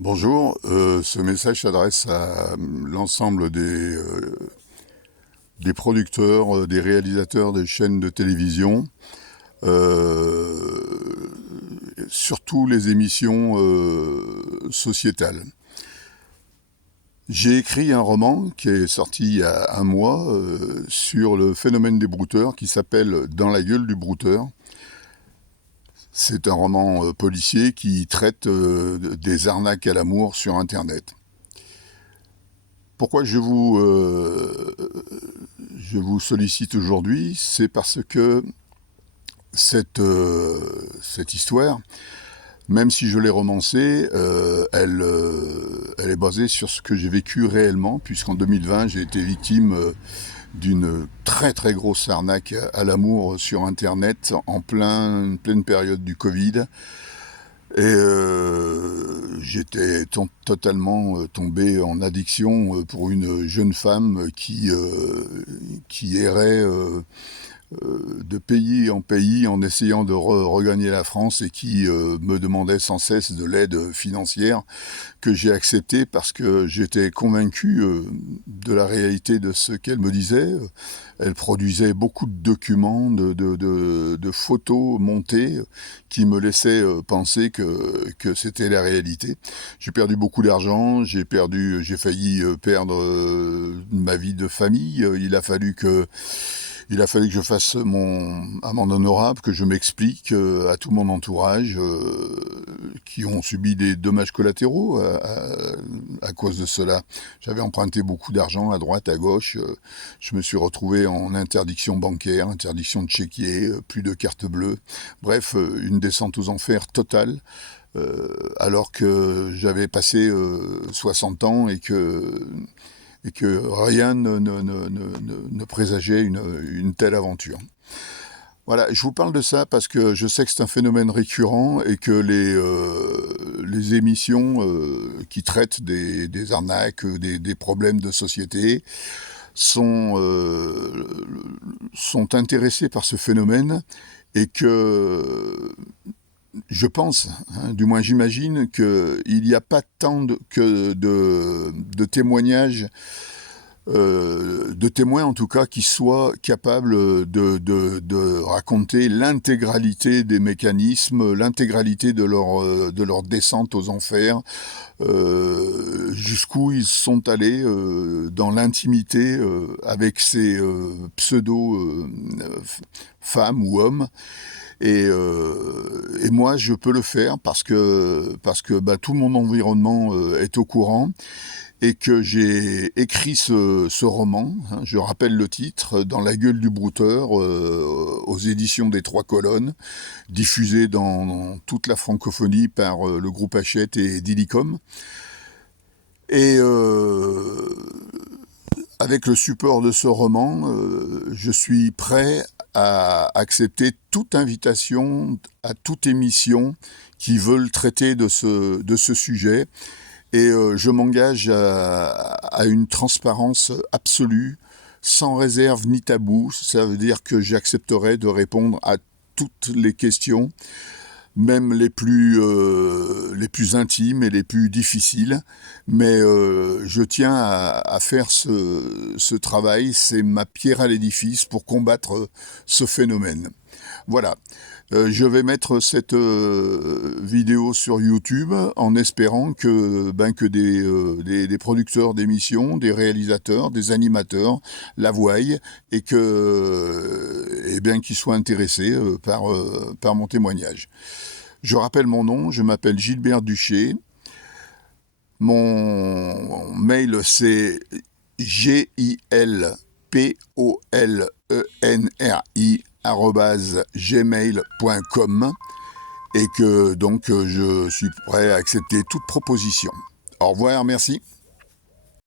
Bonjour, ce message s'adresse à l'ensemble des producteurs, des réalisateurs des chaînes de télévision, euh, surtout les émissions sociétales. J'ai écrit un roman qui est sorti il y a un mois sur le phénomène des brouteurs qui s'appelle Dans la gueule du brouteur. C'est un roman policier qui traite des arnaques à l'amour sur Internet. Pourquoi je vous sollicite aujourd'hui? C'est parce que cette histoire, même si je l'ai romancée, elle est basée sur ce que j'ai vécu réellement, puisqu'en 2020, j'ai été victime d'une très très grosse arnaque à l'amour sur Internet en pleine période du Covid. Et j'étais totalement tombé en addiction pour une jeune femme qui errait de pays en pays en essayant de regagner la France et qui me demandait sans cesse de l'aide financière que j'ai acceptée parce que j'étais convaincu de la réalité de ce qu'elle me disait. Elle produisait beaucoup de documents, de photos montées qui me laissaient penser que c'était la réalité. J'ai perdu beaucoup d'argent, j'ai failli perdre ma vie de famille. Il a fallu que je fasse mon amende honorable, que je m'explique à tout mon entourage qui ont subi des dommages collatéraux à cause de cela. J'avais emprunté beaucoup d'argent à droite, à gauche. Je me suis retrouvé en interdiction bancaire, interdiction de chéquier, plus de carte bleue. Bref, une descente aux enfers totale. Alors que j'avais passé 60 ans et que rien ne présageait une telle aventure. Voilà, je vous parle de ça parce que je sais que c'est un phénomène récurrent et que les émissions qui traitent des arnaques, des problèmes de société sont intéressées par ce phénomène et que je pense, hein, du moins j'imagine, qu'il n'y a pas tant de témoignages, de témoins en tout cas, qui soient capables de raconter l'intégralité des mécanismes, l'intégralité de leur descente aux enfers, jusqu'où ils sont allés dans l'intimité avec ces pseudo-femmes ou hommes. Et moi, je peux le faire parce que bah, tout mon environnement est au courant et que j'ai écrit ce roman. Hein, je rappelle le titre, Dans la gueule du brouteur, aux éditions des Trois Colonnes, diffusé dans toute la francophonie par le groupe Hachette et Dilicom. Et avec le support de ce roman, je suis prêt à accepter toute invitation à toute émission qui veulent traiter de ce sujet. Et je m'engage à une transparence absolue, sans réserve ni tabou. Ça veut dire que j'accepterai de répondre à toutes les questions, même les plus intimes et les plus difficiles. Mais je tiens à faire ce travail, c'est ma pierre à l'édifice pour combattre ce phénomène. Voilà. Je vais mettre cette vidéo sur YouTube en espérant que des producteurs d'émissions, des réalisateurs, des animateurs la voient et qu'ils soient intéressés par mon témoignage. Je rappelle mon nom, je m'appelle Gilbert Duché. Mon mail c'est gilpollenri@gmail.com et que donc je suis prêt à accepter toute proposition. Au revoir, merci.